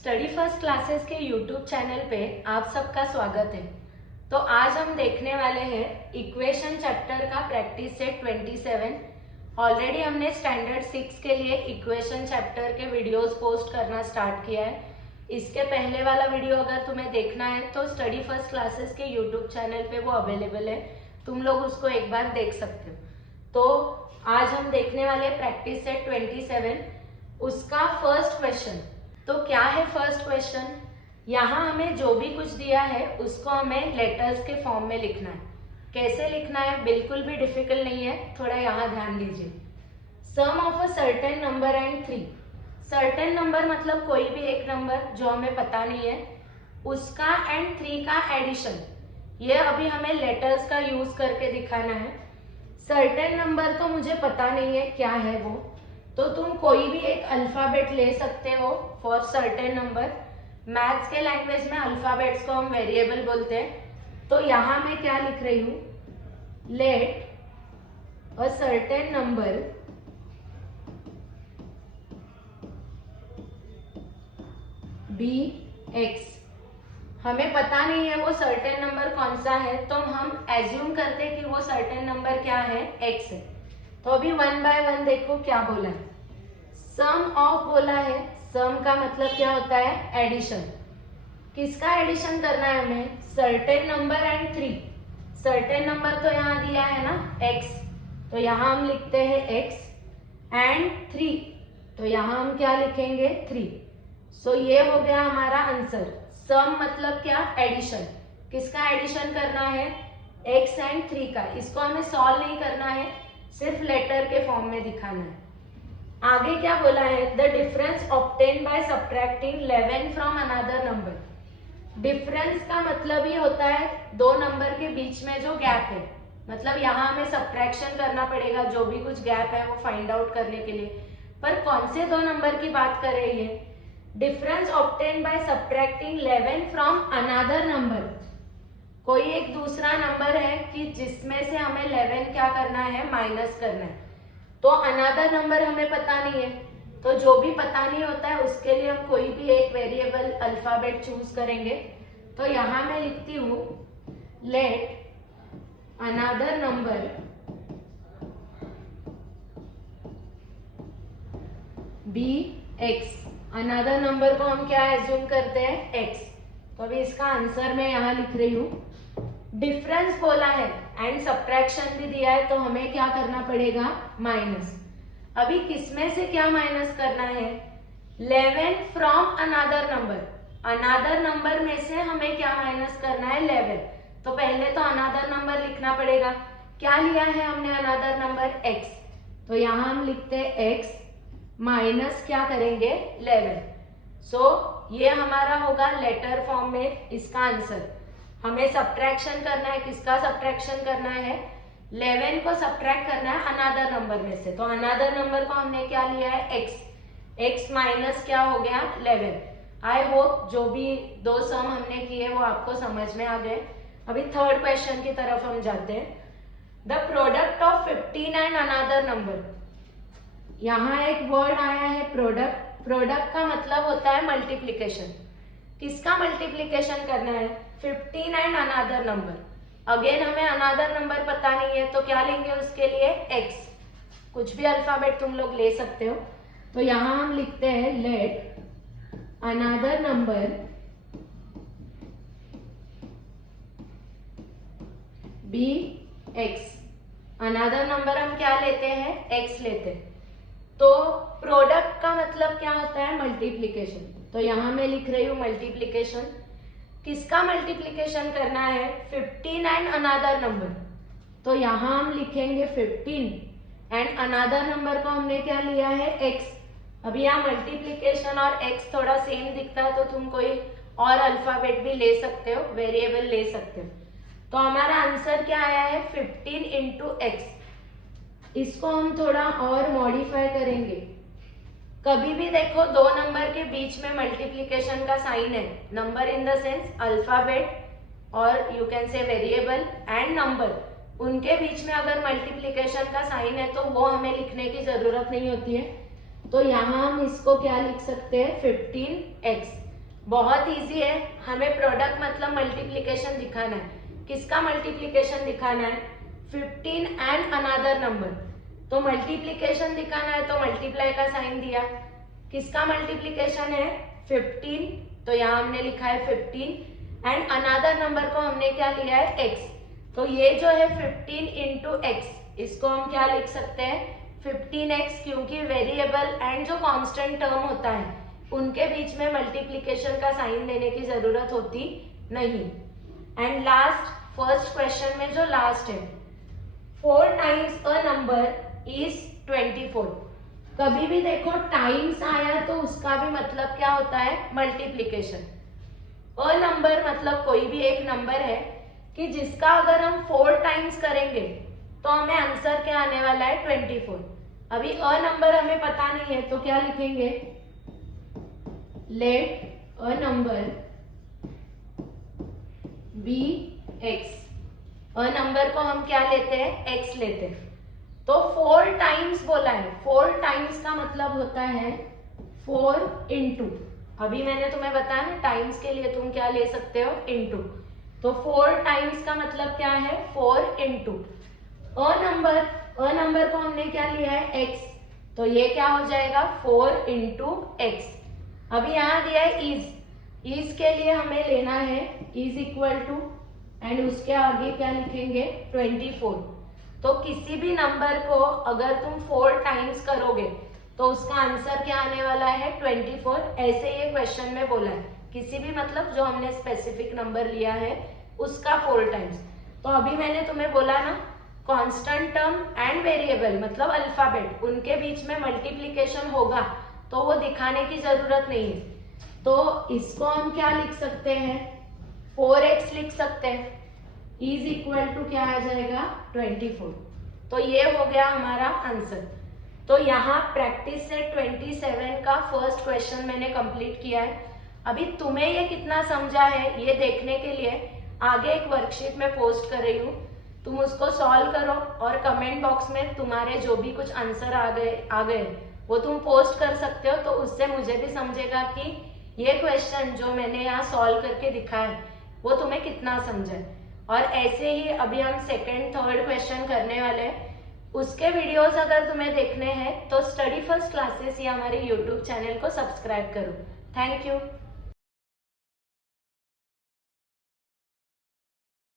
Study first classes के YouTube channel पे आप सबका स्वागत है। तो आज हम देखने वाले हैं इक्वेशन चैप्टर का प्रैक्टिस सेट 27। ऑलरेडी हमने स्टैंडर्ड 6 के लिए इक्वेशन चैप्टर के वीडियोस पोस्ट करना स्टार्ट किया है। इसके पहले वाला वीडियो अगर तुम्हें देखना है तो स्टडी फर्स्ट क्लासेस के यूट्यूब चैनल पे वो अवेलेबल है, तुम लोग उसको एक बार देख सकते हो। तो आज हम देखने वाले प्रैक्टिस सेट 27, उसका फर्स्ट क्वेश्चन। तो क्या है फर्स्ट क्वेश्चन? यहाँ हमें जो भी कुछ दिया है उसको हमें लेटर्स के फॉर्म में लिखना है। कैसे लिखना है? बिल्कुल भी डिफिकल्ट नहीं है, थोड़ा यहाँ ध्यान दीजिए। Sum of a certain number and 3। Certain number मतलब कोई भी एक नंबर जो हमें पता नहीं है, उसका एंड 3 का एडिशन। ये अभी हमें लेटर्स का यूज करके दिखाना है। सर्टेन नंबर तो मुझे पता नहीं है क्या है वो, तो तुम कोई भी एक अल्फाबेट ले सकते हो फॉर सर्टेन नंबर। मैथ्स के लैंग्वेज में अल्फाबेट्स को हम वेरिएबल बोलते हैं। तो यहां मैं क्या लिख रही हूं? Let a certain number be x. हमें पता नहीं है वो सर्टेन नंबर कौन सा है, तो हम एज्यूम करते हैं कि वो सर्टेन नंबर क्या है? एक्स है। तो अभी 1 बाय 1 देखो क्या बोला है। सम ऑफ बोला है। सम का मतलब क्या होता है? एडिशन। किसका एडिशन करना है हमें? Certain number and 3। Certain number तो यहाँ दिया है ना, x, तो यहाँ हम लिखते हैं x एंड 3, तो यहाँ हम क्या लिखेंगे? 3। सो ये हो गया हमारा आंसर। सम मतलब क्या? एडिशन। किसका एडिशन करना है? x एंड 3 का। इसको हमें सॉल्व नहीं करना है, सिर्फ लेटर के फॉर्म में दिखाना है। आगे क्या बोला है? The difference obtain by subtracting 11 from another number. Difference का मतलब ये होता है दो नंबर के बीच में जो गैप है, मतलब यहाँ हमें सब्ट्रैक्शन करना पड़ेगा जो भी कुछ गैप है वो फाइंड आउट करने के लिए। पर कौन से दो नंबर की बात कर रही है? Difference obtain by subtracting 11 from another number. कोई एक दूसरा नंबर है कि जिसमें से हमें 11 क्या करना है? माइनस करना है। तो अनदर नंबर हमें पता नहीं है, तो जो भी पता नहीं होता है उसके लिए हम कोई भी एक वेरिएबल अल्फाबेट चूज करेंगे। तो यहां मैं लिखती हूं let another number be x. Another number को हम क्या एज्यूम करते हैं? एक्स। तो अभी इसका आंसर मैं यहां लिख रही हूं। डिफरेंस बोला है एंड सब्ट्रैक्शन भी दिया है, तो हमें क्या करना पड़ेगा? माइनस। अभी किसमें से क्या माइनस करना है? 11 from another number. Another number में से हमें क्या माइनस करना है? 11। तो पहले तो अनदर नंबर लिखना पड़ेगा। क्या लिया है हमने? अनदर नंबर x, तो यहां हम लिखते हैं x माइनस क्या करेंगे? 11। सो ये हमारा होगा लेटर फॉर्म में इसका आंसर। हमें सब्ट्रैक्शन करना है। किसका सब्ट्रैक्शन करना है? 11 को सब्ट्रैक्ट करना है अनदर नंबर में से। तो अनदर नंबर को हमने क्या लिया है? x माइनस क्या हो गया? 11। आई होप जो भी दो सम हमने किए वो आपको समझ में आ गए। अभी थर्ड क्वेश्चन की तरफ हम जाते हैं। The product of 15 and another number. यहाँ एक वर्ड आया है प्रोडक्ट। प्रोडक्ट का मतलब होता है मल्टीप्लीकेशन। किसका मल्टीप्लीकेशन करना है? 15 एंड अनदर नंबर। अगेन हमें अनदर नंबर पता नहीं है, तो क्या लेंगे उसके लिए? x। कुछ भी अल्फाबेट तुम लोग ले सकते हो। तो यहां हम लिखते हैं let another number be x। Another number हम क्या लेते हैं? x लेते हैं। तो प्रोडक्ट का मतलब क्या होता है? मल्टीप्लीकेशन। तो यहां मैं लिख रही हूं मल्टीप्लीकेशन। किसका मल्टीप्लीकेशन करना है? 15 एंड अनदर नंबर। तो यहां हम लिखेंगे 15 एंड अनदर नंबर को हमने क्या लिया है? x। अभी यहाँ मल्टीप्लीकेशन और x थोड़ा सेम दिखता है, तो तुम कोई और अल्फाबेट भी ले सकते हो, वेरिएबल ले सकते हो। तो हमारा आंसर क्या आया है? 15 इंटू एक्स। इसको हम थोड़ा और मॉडिफाई करेंगे। कभी भी देखो दो नंबर के बीच में मल्टीप्लीकेशन का साइन है, number in the sense alphabet और you can say variable and number, उनके बीच में अगर मल्टीप्लीकेशन का साइन है तो वो हमें लिखने की जरूरत नहीं होती है। तो यहाँ हम इसको क्या लिख सकते हैं? 15x। बहुत इजी है, हमें प्रोडक्ट मतलब मल्टीप्लीकेशन दिखाना है। किसका मल्टीप्लीकेशन दिखाना है? 15 एंड अनदर नंबर। तो मल्टीप्लीकेशन दिखाना है तो मल्टीप्लाई का साइन दिया। किसका मल्टीप्लीकेशन है? 15, तो यहाँ हमने लिखा है 15 एंड अनदर नंबर को हमने क्या लिया है? x। तो ये जो है 15 इंटू x, इसको हम क्या लिख सकते हैं? 15x, क्योंकि वेरिएबल एंड जो कांस्टेंट टर्म होता है उनके बीच में मल्टीप्लीकेशन का साइन देने की जरूरत होती नहीं। एंड लास्ट, फर्स्ट क्वेश्चन में जो लास्ट है, 4 टाइम्स अ नंबर इज 24। कभी भी देखो टाइम्स आया तो उसका भी मतलब क्या होता है? मल्टीप्लीकेशन। अ नंबर मतलब कोई भी एक नंबर है कि जिसका अगर हम 4 टाइम्स करेंगे तो हमें आंसर क्या आने वाला है? 24। अभी अ नंबर हमें पता नहीं है तो क्या लिखेंगे? Let a number be x. A number को हम क्या लेते हैं? एक्स लेते हैं। तो 4 टाइम्स बोला है, 4 टाइम्स का मतलब होता है 4 इंटू। अभी मैंने तुम्हें बताया ना टाइम्स के लिए तुम क्या ले सकते हो? इंटू। तो 4 टाइम्स का मतलब क्या है? 4 इंटू अ नंबर को हमने क्या लिया है? एक्स। तो ये क्या हो जाएगा? 4 इंटू एक्स। अभी यहां दिया है इज के लिए हमें लेना है इज इक्वल टू एंड उसके आगे क्या लिखेंगे? 24। तो किसी भी नंबर को अगर तुम 4 टाइम्स करोगे तो उसका आंसर क्या आने वाला है? 24। ऐसे ये क्वेश्चन में बोला है, किसी भी मतलब जो हमने स्पेसिफिक नंबर लिया है उसका 4 टाइम्स। तो अभी मैंने तुम्हें बोला ना, कांस्टेंट टर्म एंड वेरिएबल मतलब अल्फाबेट, उनके बीच में मल्टीप्लीकेशन होगा तो वो दिखाने की जरूरत नहीं है। तो इसको हम क्या लिख सकते हैं? 4x लिख सकते हैं। इज इक्वल टू क्या आ जाएगा? 24। तो ये हो गया हमारा आंसर। तो यहाँ प्रैक्टिस से 27 का फर्स्ट क्वेश्चन मैंने कंप्लीट किया है। अभी तुम्हें ये कितना समझा है ये देखने के लिए आगे एक वर्कशीट में पोस्ट कर रही हूँ, तुम उसको सॉल्व करो और कमेंट बॉक्स में तुम्हारे जो भी कुछ आंसर आ गए वो तुम पोस्ट कर सकते हो। तो उससे मुझे भी समझेगा कि ये क्वेश्चन जो मैंने यहाँ सॉल्व करके दिखाया है वो तुम्हें कितना समझा है। और ऐसे ही अभी हम सेकंड थर्ड क्वेश्चन करने वाले हैं, उसके वीडियोस अगर तुम्हें देखने हैं तो स्टडी फर्स्ट क्लासेस या हमारे यूट्यूब चैनल को सब्सक्राइब करो। Thank you.